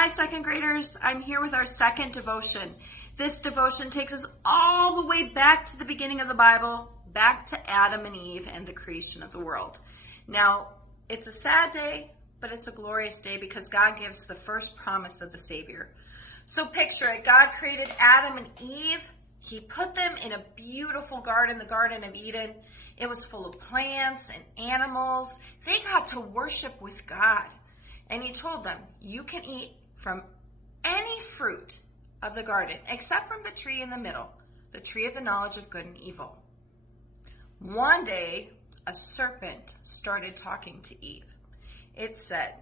Hi, second graders. I'm here with our second devotion. This devotion takes us all the way back to the beginning of the Bible, back to Adam and Eve and the creation of the world. Now, it's a sad day, but it's a glorious day because God gives the first promise of the Savior. So picture it. God created Adam and Eve. He put them in a beautiful garden, the Garden of Eden. It was full of plants and animals. They got to worship with God. And he told them, you can eat from any fruit of the garden, except from the tree in the middle, the tree of the knowledge of good and evil. One day, a serpent started talking to Eve. It said,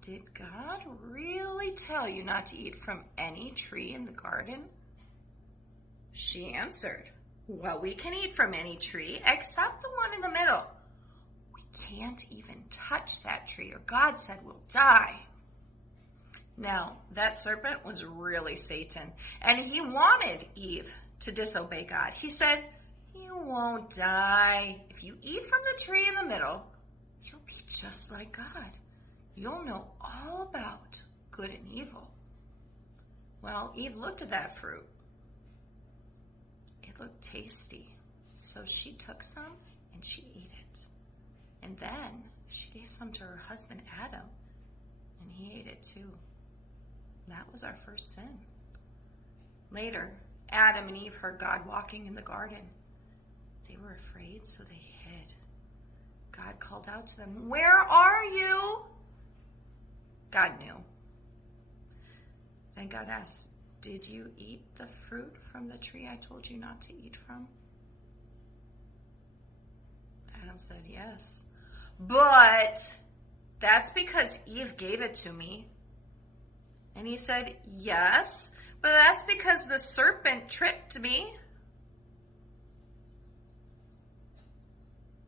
did God really tell you not to eat from any tree in the garden? She answered, well, we can eat from any tree except the one in the middle. We can't even touch that tree, or God said we'll die. Now, that serpent was really Satan, and he wanted Eve to disobey God. He said, you won't die. If you eat from the tree in the middle, you'll be just like God. You'll know all about good and evil. Well, Eve looked at that fruit. It looked tasty, so she took some and she ate it. And then she gave some to her husband Adam, and he ate it too. That was our first sin. Later, Adam and Eve heard God walking in the garden. They were afraid, so they hid. God called out to them, where are you? God knew. Then God asked, did you eat the fruit from the tree I told you not to eat from? Adam said, yes. But that's because Eve gave it to me. And he said, yes, but that's because the serpent tricked me.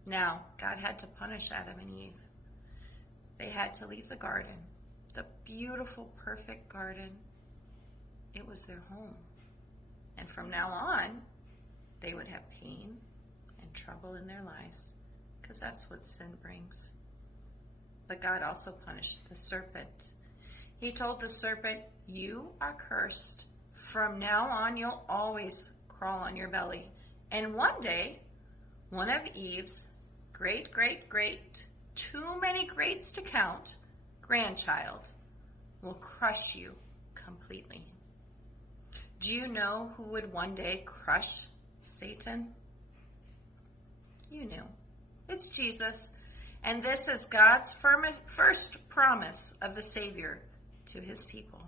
Now, God had to punish Adam and Eve. They had to leave the garden, the beautiful, perfect garden. It was their home. And from now on, they would have pain and trouble in their lives, because that's what sin brings. But God also punished the serpent. He told the serpent, you are cursed. From now on, you'll always crawl on your belly. And one day, one of Eve's great, too many greats to count, grandchild will crush you completely. Do you know who would one day crush Satan? You knew. It's Jesus. And this is God's first promise of the Savior to his people.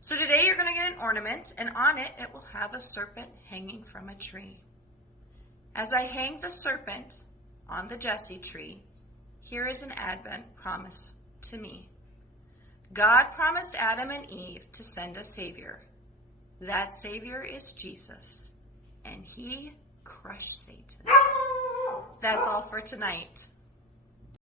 So today you're going to get an ornament, and on it, it will have a serpent hanging from a tree. As I hang the serpent on the Jesse tree, here is an Advent promise to me. God promised Adam and Eve to send a Savior. That Savior is Jesus, and he crushed Satan. That's all for tonight.